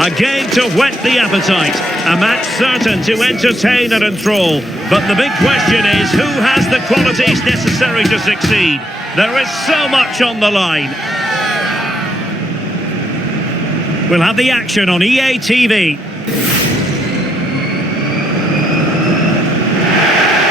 A game to whet the appetite. A match certain to entertain and enthrall. But the big question is, who has the qualities necessary to succeed? There is so much on the line. We'll have the action on EA TV.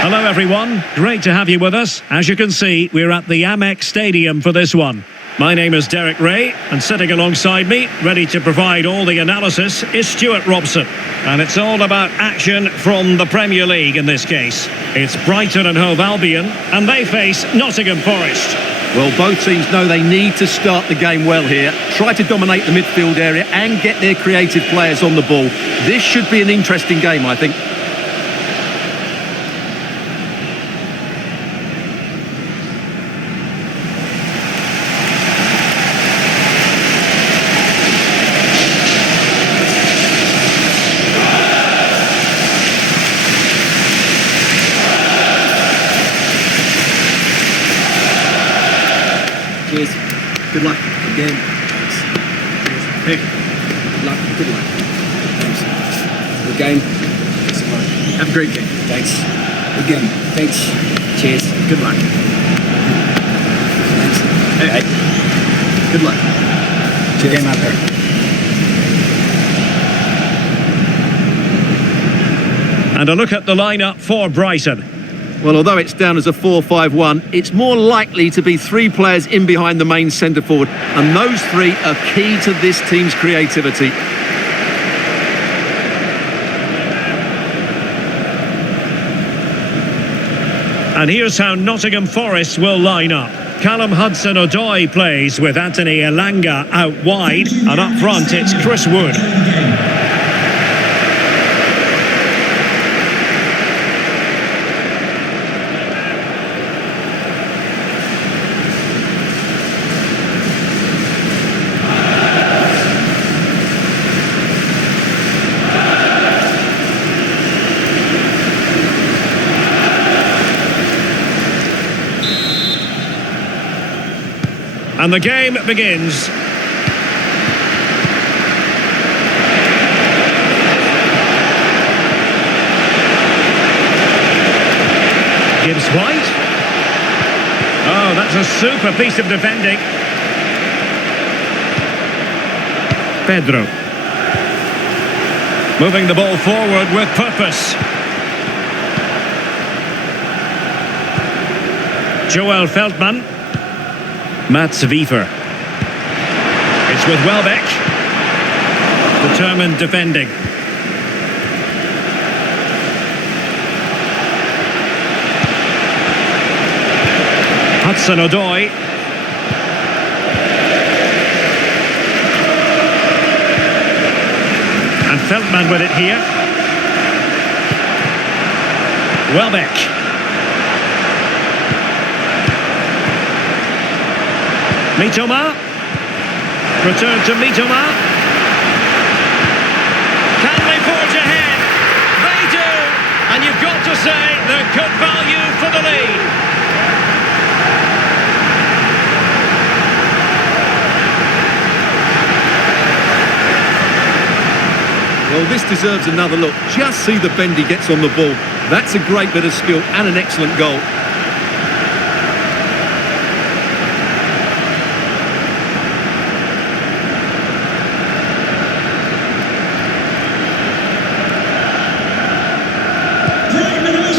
Hello everyone, great to have you with us. As you can see, we're at the Amex Stadium for this one. My name is Derek Ray, and sitting alongside me, ready to provide all the analysis, is Stuart Robson. And it's all about action from the Premier League in this case. It's Brighton and Hove Albion, and they face Nottingham Forest. Well, both teams know they need to start the game well here, try to dominate the midfield area and get their creative players on the ball. This should be an interesting game, I think. Cheers. Good luck. Good game. Thanks. Cheers. Hey. Good luck. Good luck. Thanks. Good game. Thanks. Have a great game. Thanks. Good game. Thanks. Cheers. Good luck. Thanks. Hey. Good luck. Good game out there. And a look at the lineup for Brighton. Well, although it's down as a 4-5-1, it's more likely to be three players in behind the main centre forward, and those three are key to this team's creativity. And here's how Nottingham Forest will line up. Callum Hudson-Odoi plays with Anthony Elanga out wide, and up front it's Chris Wood. And the game begins. Gibbs White. Oh, that's a super piece of defending. Pedro. Moving the ball forward with purpose. Joel Feldman. Mats Wiefer. It's with Welbeck. Determined defending. Hudson-Odoi. And Feldman with it here. Welbeck. Mitoma. Return to Mitoma. Can they forge ahead? They do. And you've got to say they're good value for the lead. Well, this deserves another look. Just see the bend he gets on the ball. That's a great bit of skill and an excellent goal.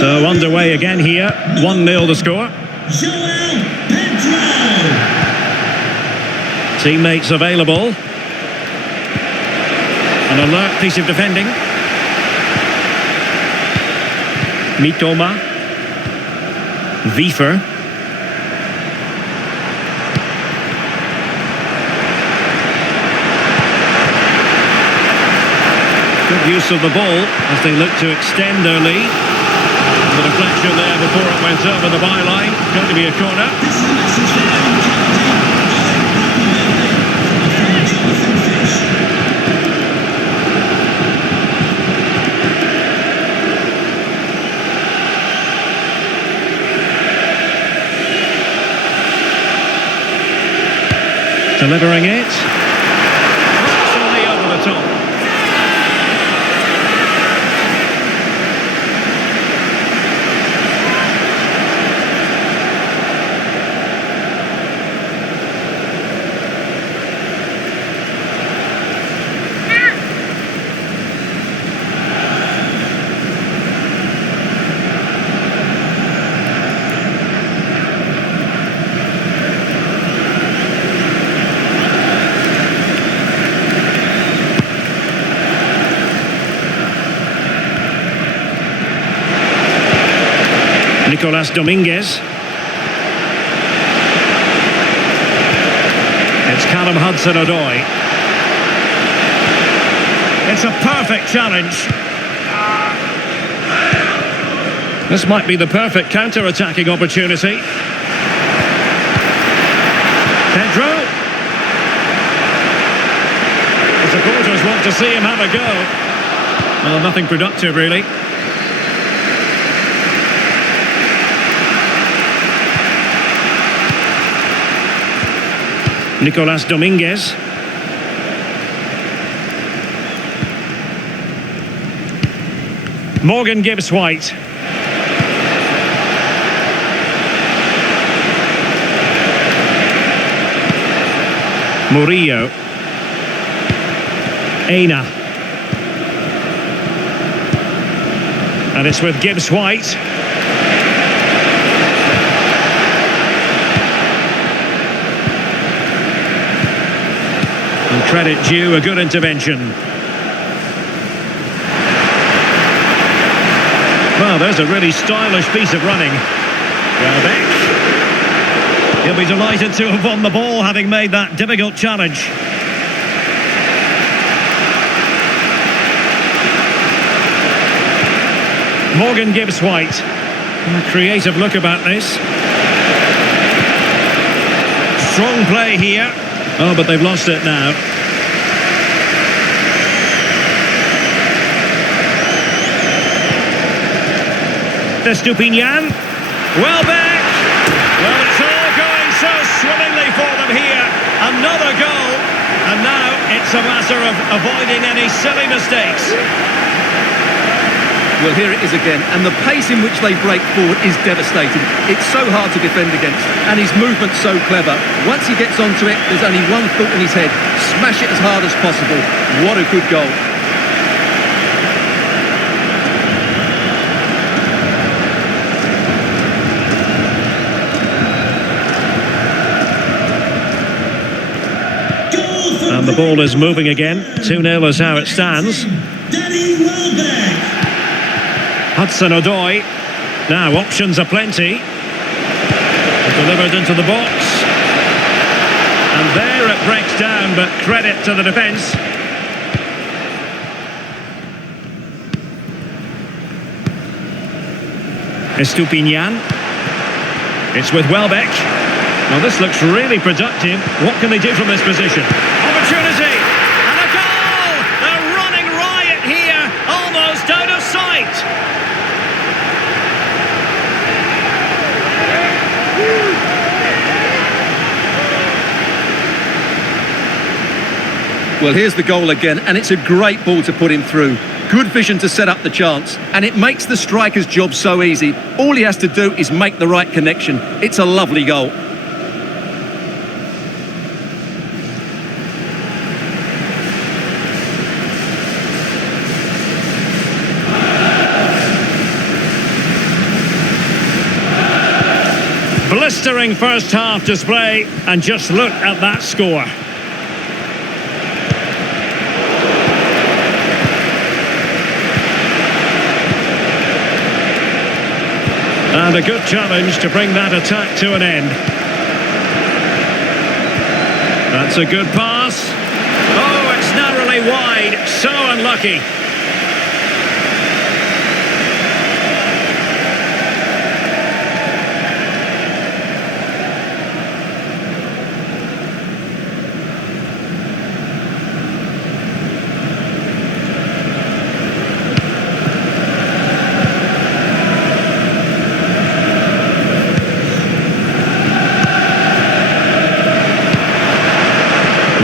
So underway again here, 1-0 the score. Teammates available. An alert piece of defending. Mitoma. Wiefer. Good use of the ball as they look to extend their lead. The deflection there before it went over the byline. Going to be a corner. Delivering it. Absolutely over the top. Nicolas Dominguez. It's Callum Hudson-Odoi. It's a perfect challenge. This might be the perfect counter-attacking opportunity. Pedro. The supporters want to see him have a go. Well, nothing productive, really. Nicolas Dominguez. Morgan Gibbs-White. Murillo. Aina. And it's with Gibbs-White. And credit due, a good intervention. Well, there's a really stylish piece of running. Welbeck. He'll be delighted to have won the ball, having made that difficult challenge. Morgan Gibbs-White. A creative look about this. Strong play here. Oh, but they've lost it now. Estupinian. Welbeck. Well, it's all going so swimmingly for them here. Another goal. And now it's a matter of avoiding any silly mistakes. Well, here it is again, and the pace in which they break forward is devastating. It's so hard to defend against, and his movement's so clever. Once he gets onto it, there's only one thought in his head: smash it as hard as possible. What a good goal. And the ball is moving again. 2-0 is how it stands. Hudson-Odoi. Now options are plenty. Delivered into the box. And there it breaks down, but credit to the defence. Estupinian. It's with Welbeck. Well, this looks really productive. What can they do from this position? Opportunity! And a goal! They're running riot here, almost out of sight. Well, here's the goal again, and it's a great ball to put him through. Good vision to set up the chance, and it makes the striker's job so easy. All he has to do is make the right connection. It's a lovely goal. Blistering first half display, and just look at that score. And a good challenge to bring that attack to an end. That's a good pass. Oh, it's narrowly wide. So unlucky.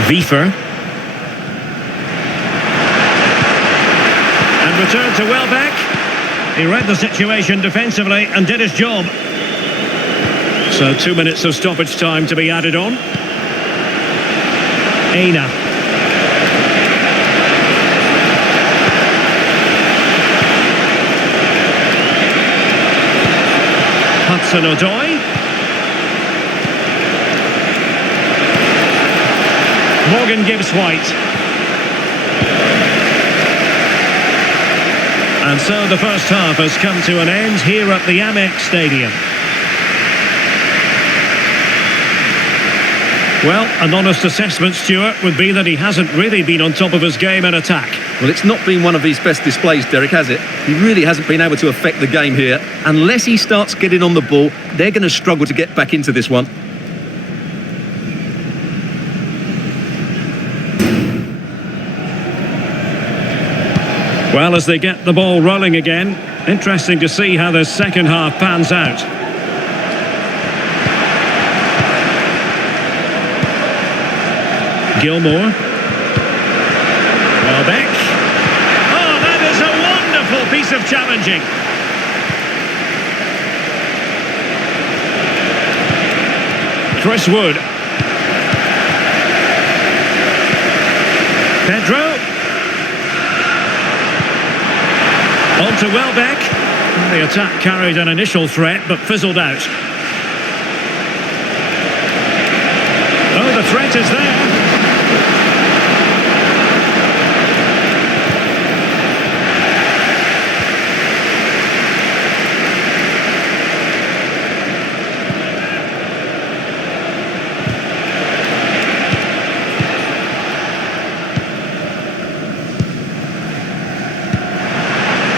Wiefer. And returned to Welbeck. He read the situation defensively and did his job. So 2 minutes of stoppage time to be added on. Aina. Hudson-Odoi. Morgan Gibbs-White. And so the first half has come to an end here at the Amex Stadium. Well, an honest assessment, Stuart, would be that he hasn't really been on top of his game in attack. Well, it's not been one of his best displays, Derek, has it? He really hasn't been able to affect the game here. Unless he starts getting on the ball, they're going to struggle to get back into this one. Well, as they get the ball rolling again, interesting to see how the second half pans out. Gilmore. Welbeck. Oh, that is a wonderful piece of challenging. Chris Wood. Pedro. On to Welbeck. The attack carried an initial threat but fizzled out. Oh, the threat is there.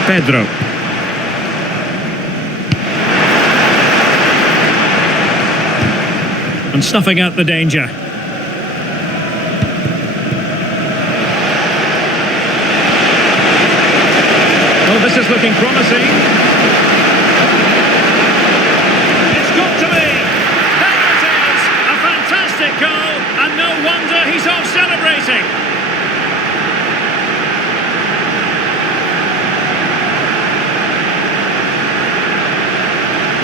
Pedro. And snuffing out the danger. Oh, this is looking promising. It's got to be. There it is. A fantastic goal, and no wonder he's off celebrating.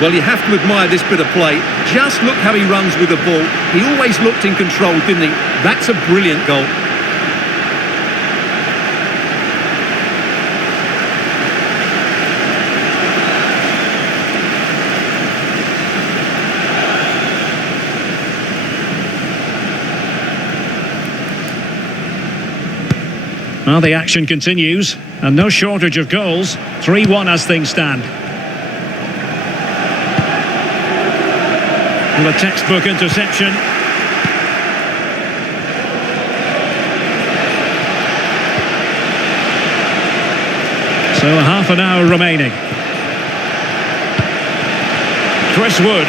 Well, you have to admire this bit of play. Just look how he runs with the ball. He always looked in control, didn't he? That's a brilliant goal. Well, the action continues, and no shortage of goals. 3-1 as things stand. Well, a textbook interception. So a half an hour remaining. Chris Wood.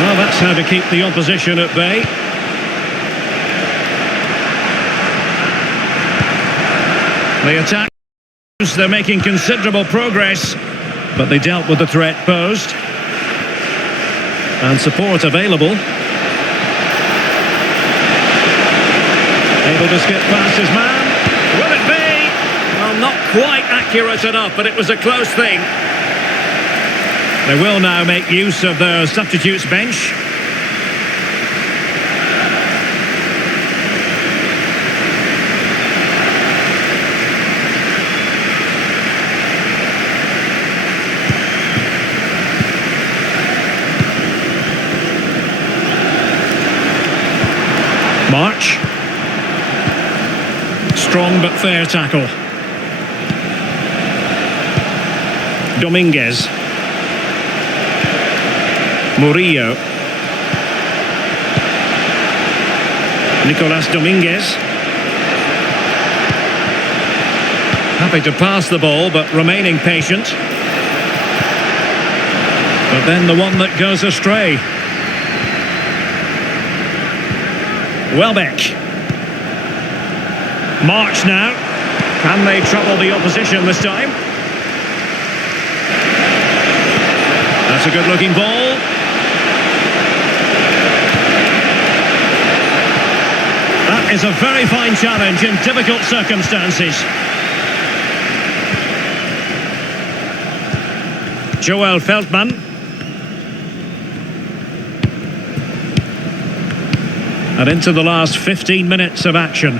Well, that's how to keep the opposition at bay. The attack, they're making considerable progress, but they dealt with the threat posed. And support available. Able to skip past his man. Will it be? Well, not quite accurate enough, but it was a close thing. They will now make use of their substitutes bench. March. Strong but fair tackle. Dominguez. Murillo. Nicolas Dominguez. Happy to pass the ball, but remaining patient. But then the one that goes astray. Welbeck. March now. Can they trouble the opposition this time? That's a good-looking ball. That is a very fine challenge in difficult circumstances. Joel Feldman. And into the last 15 minutes of action.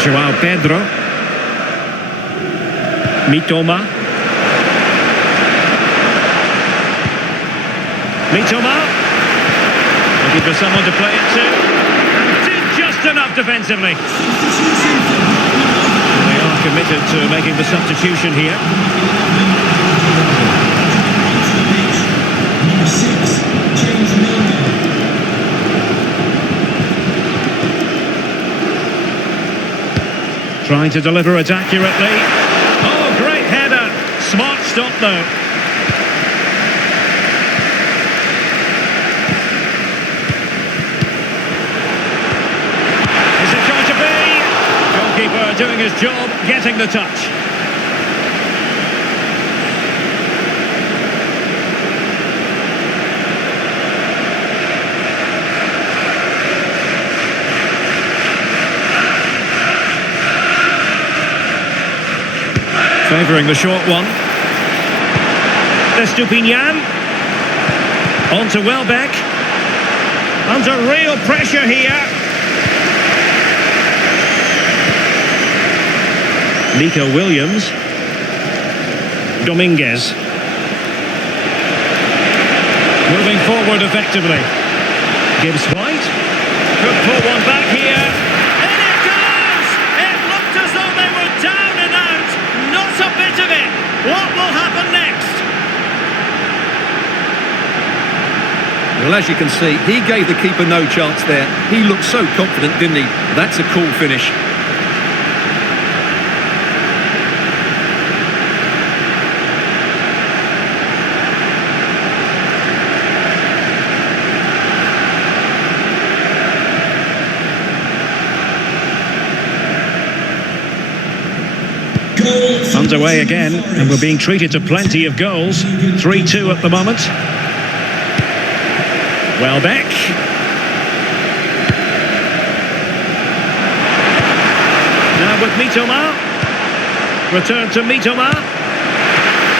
Joao Pedro. Mitoma. Looking for someone to play it to. And did just enough defensively. committed to making the substitution here. Number 6, James Milner. Trying to deliver it accurately. Oh, great header. Smart stop, though. Is it going to be? Goalkeeper doing his job, getting the touch. Favouring the short one. Estupinian. On to Welbeck. Under real pressure here. Nico Williams. Dominguez. Moving forward effectively. Gibbs White. Could pull one back here. In it goes! It looked as though they were down and out. Not a bit of it. What will happen next? Well, as you can see, he gave the keeper no chance there. He looked so confident, didn't he? That's a cool finish. Underway again, and we're being treated to plenty of goals. 3-2 at the moment. Welbeck. Now with Mitoma. Return to Mitoma.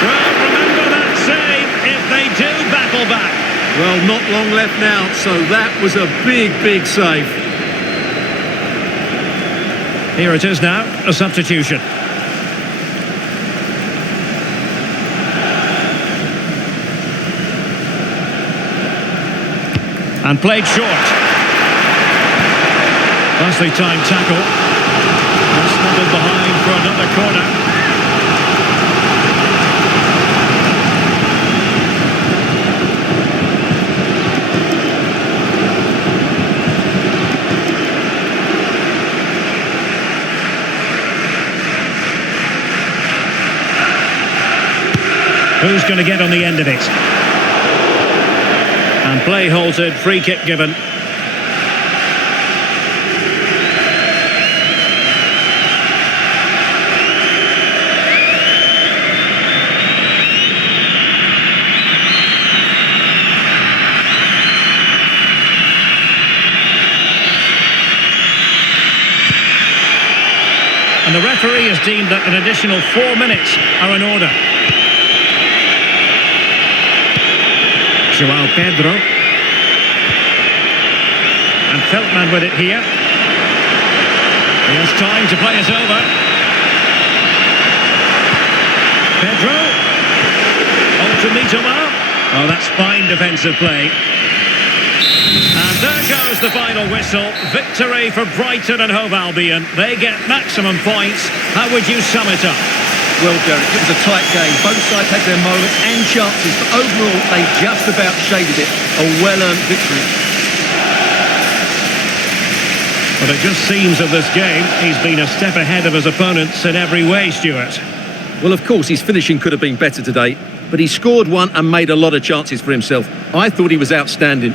Well, remember that save if they do battle back. Well, not long left now, so that was a big, big save. Here it is now, a substitution. And played short. Nicely timed tackle. And snuggled behind for another corner. Who's going to get on the end of it? And play halted, free kick given. And the referee has deemed that an additional 4 minutes are in order. João Pedro. And Feldman with it here. He has time to play it over. Pedro. On to Mitoma. Oh, that's fine defensive play. And there goes the final whistle. Victory for Brighton and Hove Albion. They get maximum points. How would you sum it up? Well, Derek, it was a tight game. Both sides had their moments and chances, but overall, they just about shaded it. A well-earned victory. But it just seems of this game, he's been a step ahead of his opponents in every way, Stuart. Well, of course, his finishing could have been better today, but he scored one and made a lot of chances for himself. I thought he was outstanding.